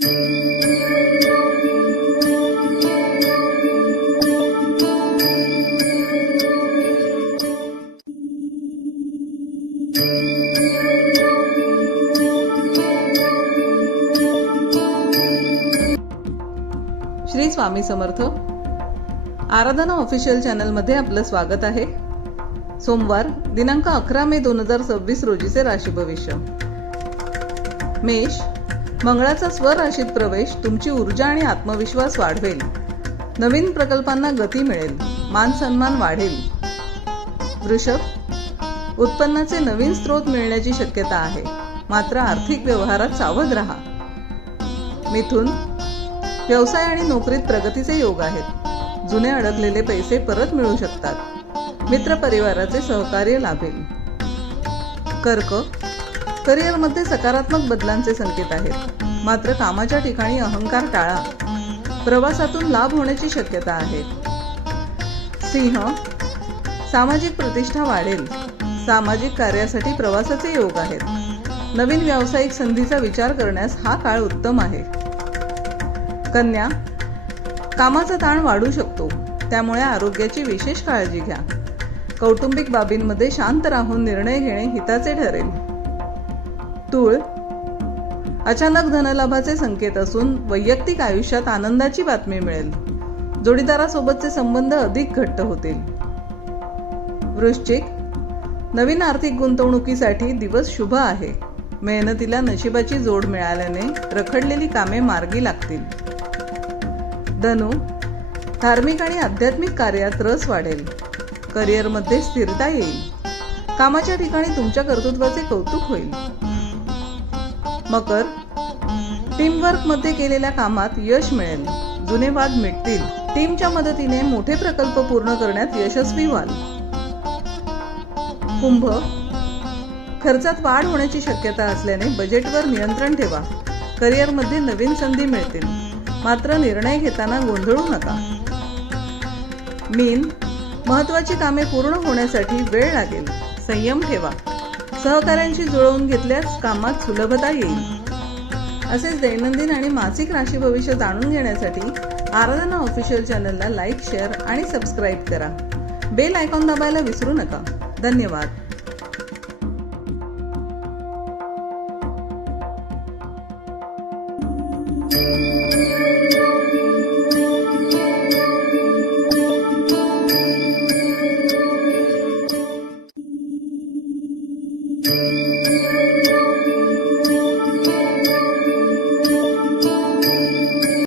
श्री स्वामी समर्थ. आराधना official channel मध्ये आपलं स्वागत आहे. सोमवार दिनांक 11 मे 2026 रोजीचे राशी भविष्य. मेष, मंगळाचा स्वराशीत प्रवेश तुमची ऊर्जा आणि आत्मविश्वास वाढवेल. नवीन प्रकल्पांना गती मिळेल. मान सन्मान वाढेल. वृषभ, उत्पन्नाचे नवीन स्रोत मिळण्याची शक्यता आहे, मात्र आर्थिक व्यवहारात सावध राहा. मिथुन, व्यवसाय आणि नोकरीत प्रगतीचे योग आहेत. जुने अडकलेले पैसे परत मिळू शकतात. मित्र परिवाराचे सहकार्य लाभेल. कर्क, करिअरमध्ये सकारात्मक बदलांचे संकेत आहेत, मात्र कामाच्या ठिकाणी अहंकार टाळा. प्रवासातून लाभ होण्याची शक्यता आहे. सिंह, सामाजिक प्रतिष्ठा वाढेल. सामाजिक कार्यासाठी प्रवासाचे योग आहेत. नवीन व्यावसायिक संधीचा विचार करण्यास हा काळ उत्तम आहे. कन्या, कामाचा ताण वाढू शकतो, त्यामुळे आरोग्याची विशेष काळजी घ्या. कौटुंबिक बाबींमध्ये शांत राहून निर्णय घेणे हिताचे ठरेल. तूळ, अचानक धनलाभाचे संकेत असून वैयक्तिक आयुष्यात आनंदाची बातमी मिळेल. जोडीदारासोबतचे संबंध अधिक घट्ट होतील. वृश्चिक, नवीन आर्थिक गुंतवणुकीसाठी दिवस शुभ आहे. मेहनतीला नशिबाची जोड मिळाल्याने रखडलेली कामे मार्गी लागतील. धनु, धार्मिक आणि आध्यात्मिक कार्यात रस वाढेल. करिअरमध्ये स्थिरता येईल. कामाच्या ठिकाणी तुमच्या कर्तृत्वाचे कौतुक होईल. मकर, टीमवर्क मध्ये केलेल्या कामात यश मिळेल. जुने वाद मिटतील. टीमच्या मदतीने मोठे प्रकल्प पूर्ण करण्यात यशस्वी व्हाल. कुंभ, खर्चात वाढ होण्याची शक्यता असल्याने बजेटवर नियंत्रण ठेवा. करिअरमध्ये नवीन संधी मिळतील, मात्र निर्णय घेताना गोंधळू नका. मीन, महत्वाची कामे पूर्ण होण्यासाठी वेळ लागेल. संयम ठेवा. सहकाऱ्यांशी जुळवून घेतल्यास कामात सुलभता येईल. असेच दैनंदिन आणि मासिक राशी भविष्य जाणून घेण्यासाठी आराधना ऑफिशियल चॅनलला लाईक, शेअर आणि सबस्क्राईब करा. बेल आयकॉन दाबायला विसरू नका. धन्यवाद.